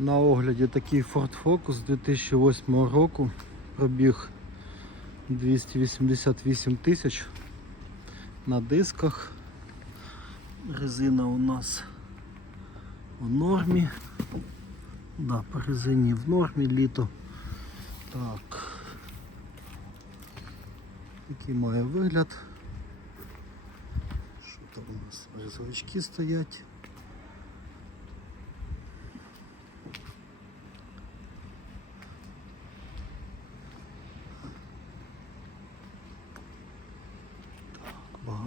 На огляді такий Ford Focus 2008 року. Пробіг 288 тисяч на дисках. Резина у нас в нормі. Да, по резині в нормі літо. Так. Який має вигляд. Що там у нас? Резовички стоять.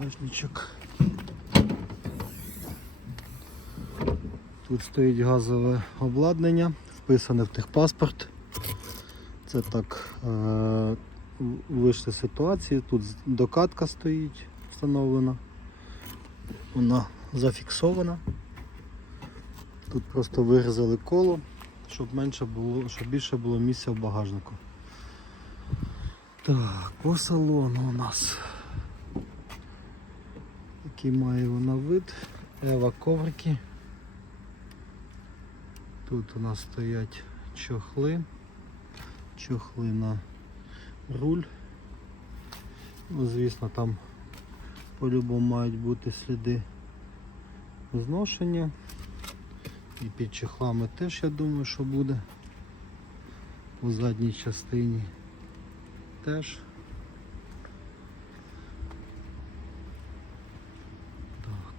Багажничок. Тут стоїть газове обладнання, вписане в техпаспорт. Це так е- вийшли ситуації. Тут докатка стоїть встановлена. Вона зафіксована. Тут просто вирізали коло, щоб менше було, щоб більше було місця в багажнику. Так, по салону у нас який має вона вид. Ева коврики. Тут у нас стоять чохли, чохли на руль. Ну, звісно, там по-любому мають бути сліди зношення. І під чехлами теж я думаю, що буде у задній частині теж.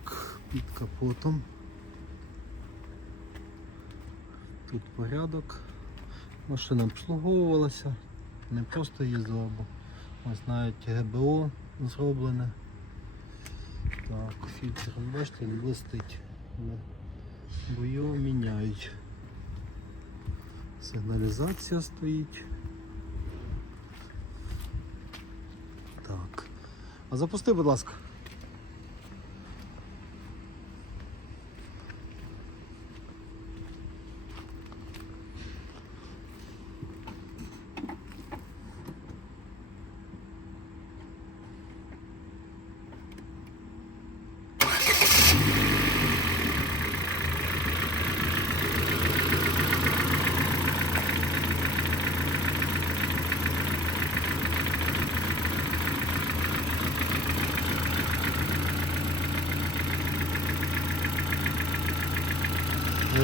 Так, під капотом. Тут порядок. Машина обслуговувалася, не просто їздила, бо ось навіть ГБО зроблене. Так, фільтр, бачите, він блистить. Бо його міняють. Сигналізація стоїть. Так. А запусти, будь ласка.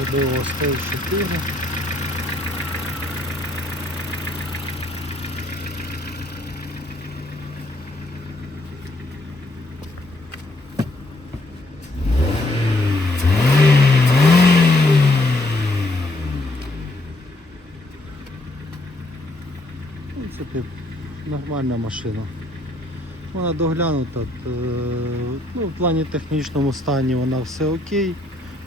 ВДО стоїть 4. В принципі, нормальна машина. Вона доглянута. е, Ну, в плані технічному стані вона все окей.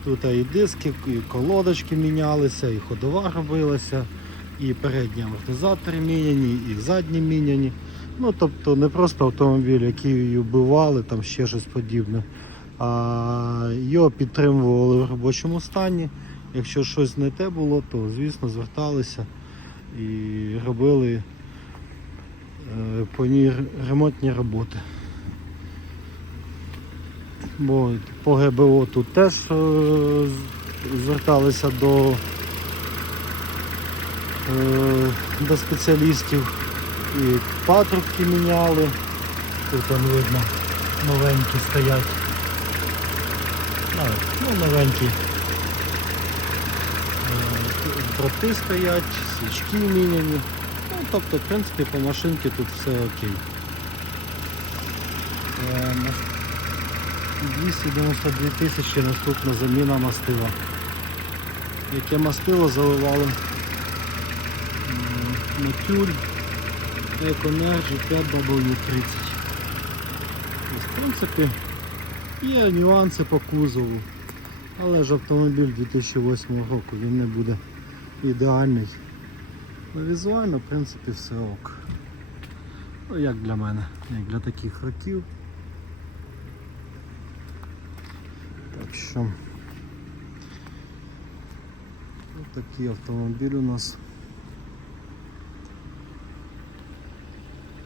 Тут і диски, і колодочки мінялися, і ходова робилася, і передні амортизатори міняні, і задні міняні. Ну, тобто не просто автомобіль, який вбивали, там ще щось подібне, а його підтримували в робочому стані. Якщо щось не те було, то звісно зверталися і робили е, по ній ремонтні роботи. Бо по ГБО тут теж е, зверталися до, е, до спеціалістів і патрубки міняли. Тут там видно новенькі стоять. Ну, новенькі. Е, Дроти стоять, свічки міняні. Ну, тобто, в принципі, по машинці тут все окей. Е, 292 тисячі наступна заміна мастила. Яке мастило заливали м, на тюль Econergy 5W30. Тобто, В принципі, є нюанси по кузову, але ж автомобіль 2008 року він не буде ідеальний. Ну, візуально, в принципі, все ок. Ну, як для мене, як для таких років. Що ось такий автомобіль у нас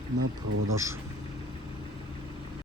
на продаж.